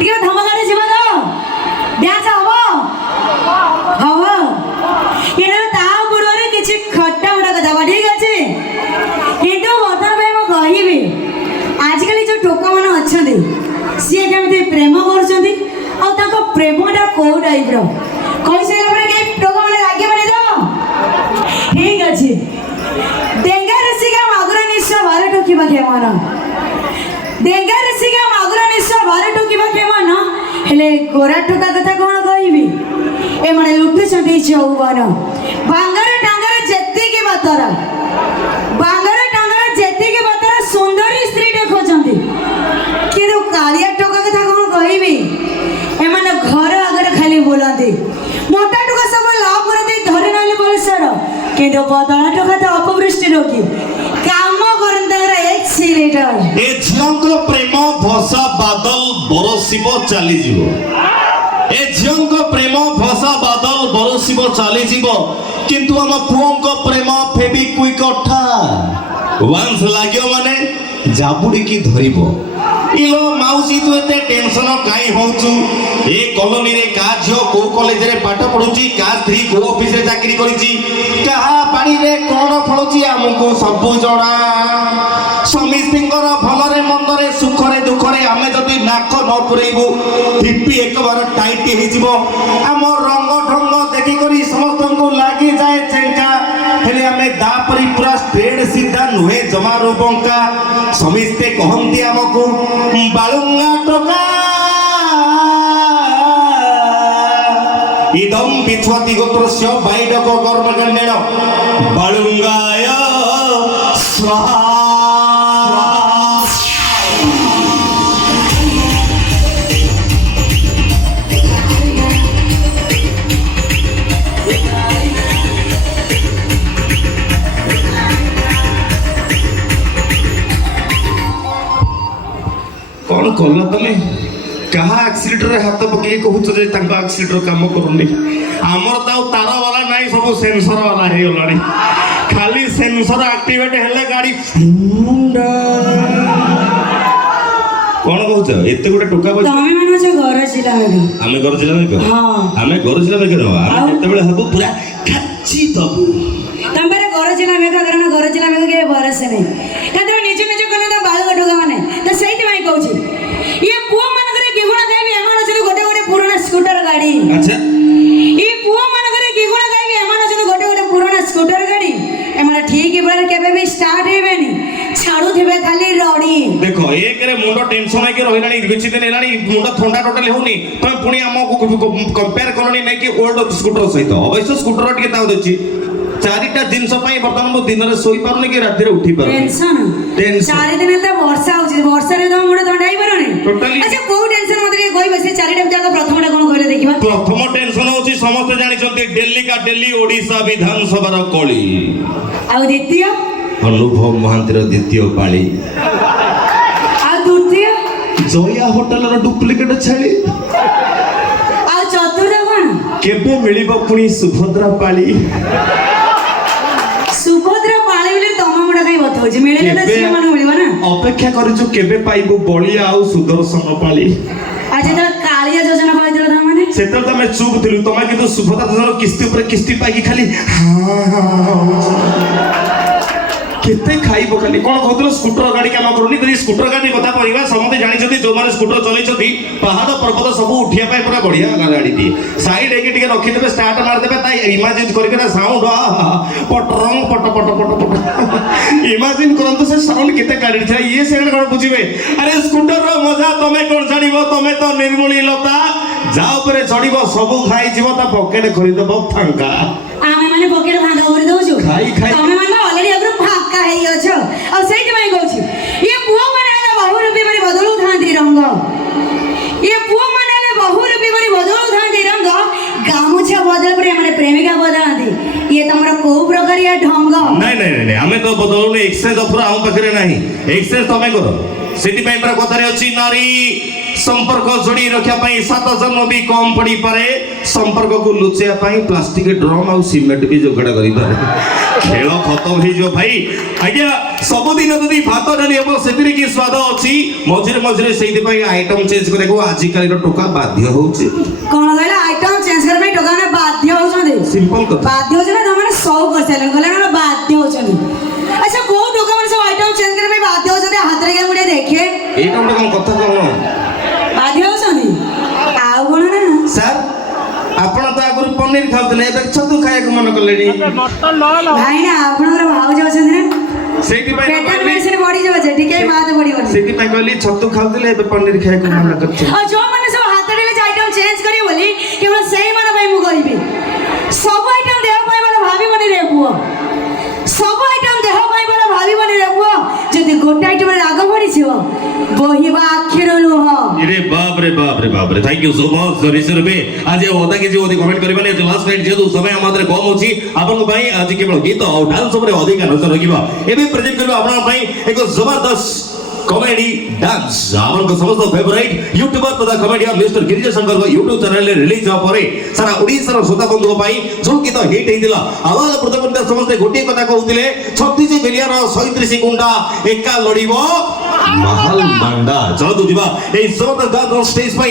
ଟିକେ ଧମକାରେ ଯିବ ତ ଡ୍ୟାନ୍ସ ହବ ହବ କିନ୍ତୁ ତା ପୂର୍ବରୁ କିଛି ଖଟା ଉଡ଼ା କଥା ହବ ଠିକ ଅଛି। କିନ୍ତୁ ବର୍ତ୍ତମାନ ପାଇଁ ମୁଁ କହିବି ଆଜିକାଲି ଯୋଉ ଟୋକାମାନେ ଅଛନ୍ତି ସିଏ କେମିତି ପ୍ରେମ କରୁଛନ୍ତି ଆଉ ତାଙ୍କ ପ୍ରେମଟା କୋଉ ଟାଇପର କହିସାରିଲା ପରେ କେହି ଟୋକାମାନେ ଲାଗିବନି ତ ଠିକ ଅଛି। ଡେଙ୍ଗା ରସିକା ମାଗୁର ନିଶ୍ଚୟ ଭାର ଟୋକିବା କେମନ ଡେଙ୍ଗା ରସିକା ମାଗୁର ନିଶ୍ଚୟ ଭାର ଟୋକିବା କେମନ ହେଲେ ଗୋରା ଟୋକା କଥା କଣ କହିବି ଏମାନେ ଲୁଟୁଛନ୍ତି ଯୌବନ ବାଙ୍ଗର ଟାଙ୍ଗର ଯେତିକି ବାତର ବାଙ୍ଗର ଟାଙ୍ଗର ଯେତିକି ବାତର ସୁନ୍ଦରୀ ସ୍ତ୍ରୀ ଦେଖୁଛନ୍ତି କିନ୍ତୁ କାଳିଆ ଟୋକା କଥା କଣ କହିବି ଏମାନେ ଘର ଆଗରେ ଖାଲି ବୁଲନ୍ତି ମୋଟା ଟୋକା ସବୁ ଲାଭ କରନ୍ତି ଧରି ନହେଲେ ପରିସର କିନ୍ତୁ ବଦଳା ଟୋକା ତ ଅପବୃଷ୍ଟି ରୋଗୀ କାମ କରନ୍ତି ତାଙ୍କର ଏକ୍ସିଲେଟର ଏ ଝିଅଙ୍କ ପ୍ରେମ ଭସା ବାଦଲ ବରସିବ ଚାଲିଯିବ ଏ ଝିଅଙ୍କ ପ୍ରେମ ଭସା ବାଦଲ ବରସିବ ଚାଲିଯିବ କିନ୍ତୁ ଆମ ପୁଅଙ୍କ ପ୍ରେମ ଫେବିକ୍ୱିକ୍ ଅଠା ୱାନ୍ସ ଲାଗିବ ମାନେ ଜାବୁଡ଼ିକି ଧରିବ। ଇଲୋ ମାଉସୀ ତୁ ଏତେ ଟେନସନ କାଇଁ ହଉଛୁ ଏ କଲୋନୀରେ କାହା ଝିଅ କୋଉ କଲେଜରେ ପାଠ ପଢୁଛି କାହା ସ୍ତ୍ରୀ କୋଉ ଅଫିସରେ ଚାକିରି କରିଛି କାହା ପାଣିରେ କଣ ଫଳୁଛି ଆମକୁ ସବୁ ଜଣା। ସମସ୍ତଙ୍କର ଭଲରେ ମନ୍ଦରେ ସୁଖରେ ଦୁଃଖରେ ଆମେ ଯଦି ନାକ ନ ପୁରେଇବୁ ଠିପି ଏକବାର ଟାଇଟ୍ ହେଇଯିବ ଆମ ରଙ୍ଗ ଢଙ୍ଗ ଦେଖିକରି ସମସ୍ତଙ୍କୁ ଲାଗିଯାଏ ଚେଙ୍କା ହେଲେ ଆମେ ଦାପରି ପୁରା ଷ୍ଟ୍ରେଟ୍ ସିଧା ନୁହେଁ ଜମାରୁ ବଙ୍କା ସମସ୍ତେ କହନ୍ତି ଆମକୁ ବାଳୁଙ୍ଗା ଟୋକା ଇଦମ୍ ବିଛୁଆତି ଗୋତ୍ରସ୍ୟ ବାଇଡକ କର୍ମକାଣ୍ଡେନ ବାଳୁଙ୍ଗାୟ ସ୍ୱାହା। कौन कल तुम क्या एक्सीटर हाथ पकई कहूच एक्सीटर कम करूनी आमर तो तार वाला ना सब सेंसर वाला हो गला खाली सेंसर एक्टिवेट हेले गाड़ी कौन कहूच एत गोटे टोका तमे मानो जे घर जिला में आमे घर जिला में हां आमे घर जिला में करो आमे केतेबेले हबो पूरा खाची दबु तंबरे घर जिला में कारण घर जिला में के भरोसा नहीं कते निज निज कले त बाल गटोगा माने तो सेठी भाई कहूची ये पुआ मन करे गिगुणा गाइबी एमान जने गोटे गोटे पुराना स्कूटर गाड़ी अच्छा ये पुआ मन करे गिगुणा गाइबी एमान जने गोटे गोटे पुराना स्कूटर गाड़ी एमान ठीक बार केबे भी स्टार्ट हेबेनी छाड़ू थिबे खाली रडी देखो एक रे मुंडो टेंशन है के रहिलानी किछि दिन हेलानी मुंडो ठंडा टोटल होनी तमे पुणी हमको कंपेयर करनी नै कि ओल्ड स्कूटर सहित अवश्य स्कूटर टिके दाउ देछि चारिटा जिनस पई वर्तमान मो दिन रे सोई पारुनी कि राति रे उठी पारुनी टेंशन चारि दिन त वर्षा होछि वर्षा रे त मुंडो ठंडाई पारुनी टोटली अच्छा को टेंशन मते कोइ बसे चारिटा जाक प्रथमटा कोन कहले देखिबा प्रथम टेंशन होछि समस्त जानि छथि दिल्ली का दिल्ली ओडिसा विधानसभा रो कली आ द्वितीय अनुभव महांतिर द्वितीय पाली आ तृतीय जया होटल रो डुप्लीकेट छाली आ चतुर्थ कोन केबे मिलिबो पुनी सुभद्रा पाली सुभद्रा पाली बोले तम मुडा कई बत होछि मिले त सिया मन मिलिबो ना अपेक्षा करिछु केबे पाइबो बलिया आ सुदर्शन पाली आज त कालिया योजना पाइदिलो त माने सेतर तमे चुप थिलु तमे किंतु सुभद्रा योजना किस्ती ऊपर किस्ती पाइकी खाली केते खाइबो खाली कोन कहतलो स्कूटर गाड़ी काम करूनी तरी स्कूटर गाड़ी कथा परिबा समते जानि जति जो माने स्कूटर चलै छथि पहाड़ पर्वत सब उठिया पाए पूरा बढ़िया गाड़ी दी साइड एके टिके रखि देबे स्टार्ट मार देबे ताई इमेजिन करके ना साउंड पटरंग पट पट पट पट इमेजिन करंतु से साउंड केते गाड़ी था ये से कोन बुझिबे अरे स्कूटर रो मजा तमे कोन जानिबो तमे तो निर्मूली लता जा ऊपर चढ़िबो सब खाई जीवो ता पॉकेट खरीदबो फांका आमे माने पॉकेट फांका कर दउछु खाई खाई तमे माने ऑलरेडी अगर फांका हेई अछो आ सेठी भाई कहूची ये पुआ माने ना बहु रूपी बरी बदलू थांती रंग ये पुआ माने ना बहु रूपी बरी बदलू थांती रंग गामुछा बदल परे माने प्रेमिका बदलांती ये तमरा को प्रकार या ढंग नहीं नहीं नहीं हमें तो बदलू एक्सचेंज ऑफर आम पाखरे नहीं एक्सचेंज तमे करो सेठी पई पर कथारे अछि नारी संपर्क जोड़ी रखा पाई 7 जन्म भी कम पड़ी पारे संपर्क को लुचिया पाई प्लास्टिक ड्रम और सीमेंट भी जोगड़ा करी पारे खेल खत्म ही जो भाई आज्ञा ସବୁଦିନ ଯଦି ଭାତ ଡାଲି ହେବ ସେଥିରେ କି ସ୍ୱାଦ ଅଛି ମଝିରେ ମଝିରେ ସେଇଥିପାଇଁ ଆଇଟମ ଚେଞ୍ଜ କରିବାକୁ ଆଜିକାଲିର ଟୋକା ବାଧ୍ୟ ହଉଛି କଣ କହିଲା ଆଇଟମ ଚେଞ୍ଜ କରିବା ପାଇଁ ଟୋକା ମାନେ ବାଧ୍ୟ ହଉଛନ୍ତି ସିମ୍ପଲ କଥା ବାଧ୍ୟ ହଉଛନ୍ତି ତମେ ସବୁ କରିସାରିଲେଣି କହିଲେ ନା ବାଧ୍ୟ ହଉଛନ୍ତି ଆଚ୍ଛା କୋଉ ଟୋକା ମାନେ ସବୁ ଆଇଟମ ଚେଞ୍ଜ କରିବା ପାଇଁ ବାଧ୍ୟ ହଉଛନ୍ତି ହାତରେ କେମିତି ଟିକେ ଦେଖେ ଏଇଟା ଗୋଟେ କଣ କଥା କଣ ବାଧ୍ୟ ହଉଛନ୍ତି ଆଉ କଣ ନା ସାର୍ ଆପଣ ତ ଆଗରୁ ପନିର ଖାଉଥିଲେ ଏବେ ଛତୁ ଖାଇବାକୁ ମନ କଲେଣି ଭାଇ ନା ଆପଣଙ୍କର ଭାଉଜ ଅଛନ୍ତି ନା ସେଇଥିପାଇଁ ତ ପେଟ କହିଲି ମେଡିସିନ ବଢିଯିବ ଯେ ଟିକେ ବାଦ ପଡିବନି ସେଇଥିପାଇଁ କହିଲି ଛତୁ ଖାଉଥିଲେ ଏବେ ପନିର ଖାଇବାକୁ ମନ କରୁଛି ଆଉ ଯୋଉମାନେ ସବୁ ହାତରେ ଆଇଟମ ଚେଞ୍ଜ କରିବେ ବୋଲି କେବଳ ସେଇମାନଙ୍କ ପାଇଁ ମୁଁ କହିବି ସବୁ ଆଇଟମ ଦେହ ପାଇଁ ବୋଲେ ଭାବିବନି ରେ ପୁଅ ସବୁ ଆଇଟମ ଦେହ ପାଇଁ ବୋଲେ ଭାବିବନି ରେ ପୁଅ ଯଦି ଗୋଟେ ଆଇଟମରେ ରାଗ ପଡିଯିବ ବହିବା ଆଖିରୁ ଲୁହ अरे बाप रे thank you so much sorry sir बे आज ओदा के जो कमेंट करबा ने लास्ट नाइट जेतु समय हमारे कम होची आपन भाई आज केवल गीत और डांस ऊपर अधिक नजर रखिबा एबे प्रेजेंट करबा आपन भाई एक जबरदस्त कॉमेडी डांस आपन को समस्त फेवरेट यूट्यूबर तथा कॉमेडियन मिस्टर गिरिजा शंकर को यूट्यूब चैनल रे रिलीज हो परे सारा ओडिसा रो श्रोता बंधु भाई जो गीत हिट हेतिला आवाज प्रथम समस्त गोटे कथा कहउतिले 36 मिलियन 37 गुंडा एका लड़िबो महल मंडा चलो जीवा ए समस्त गात स्टेज पे